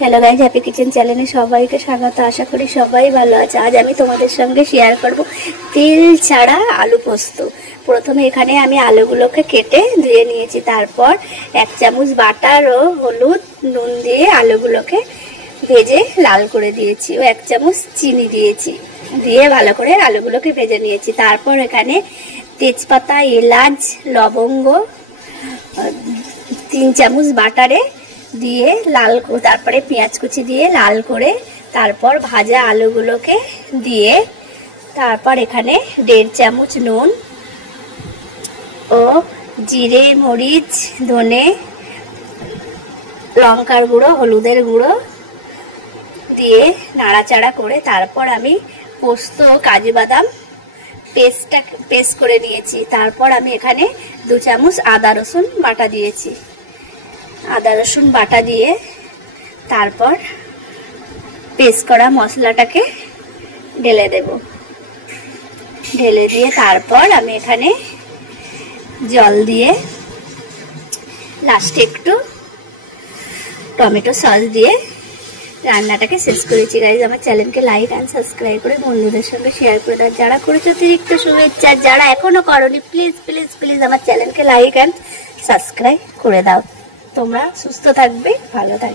Hello guys, happy kitchen চ্যানেলে সবাইকে স্বাগত। আশা করি সবাই ভালো আছে। আজ আমি তোমাদের সঙ্গে শেয়ার করব তেল ছাড়া আলু পোস্ত। প্রথমে এখানে আমি আলুগুলোকে কেটে ধুয়ে নিয়েছি, তারপর 1 চামচ বাটার ও হলুদ নুন দিয়ে আলুগুলোকে ভেজে লাল করে দিয়েছি ও 1 চামচ চিনি দিয়েছি, দিয়ে ভালো করে আলুগুলোকে ভেজে নিয়েছি। তারপর এখানে তেজপাতা, এলাচ, লবঙ্গ 3 চামচ বাটারে দিয়ে লাল, তারপরে পেঁয়াজ কুচি দিয়ে লাল করে তারপর ভাজা আলুগুলোকে দিয়ে তারপর এখানে 1.5 চামচ নুন ও জিরে, মরিচ, ধনে, লঙ্কার গুঁড়ো, হলুদের গুঁড়ো দিয়ে নাড়াচাড়া করে তারপর আমি পোস্ত ও কাজু বাদাম পেস্ট করে নিয়েছি। তারপর আমি এখানে 2 চামচ আদা রসুন বাটা দিয়েছি। আদা রসুন বাটা দিয়ে তারপর পেস্ট করা মশলাটাকে ঢেলে দেব। ঢেলে দিয়ে তারপর আমি এখানে জল দিয়ে লাস্টে একটু টমেটো সস দিয়ে রান্নাটাকে শেষ করেছি। গাইজ, আমার চ্যানেলকে লাইক এন্ড সাবস্ক্রাইব করে বন্ধুদের সঙ্গে শেয়ার করে দাও। যারা করেছে অতিরিক্ত শুভেচ্ছা, যারা এখনো করনি প্লিজ প্লিজ প্লিজ আমার চ্যানেলকে লাইক এন্ড সাবস্ক্রাইব করে দাও। তোমরা সুস্থ থাকবে, ভালো থাকবে।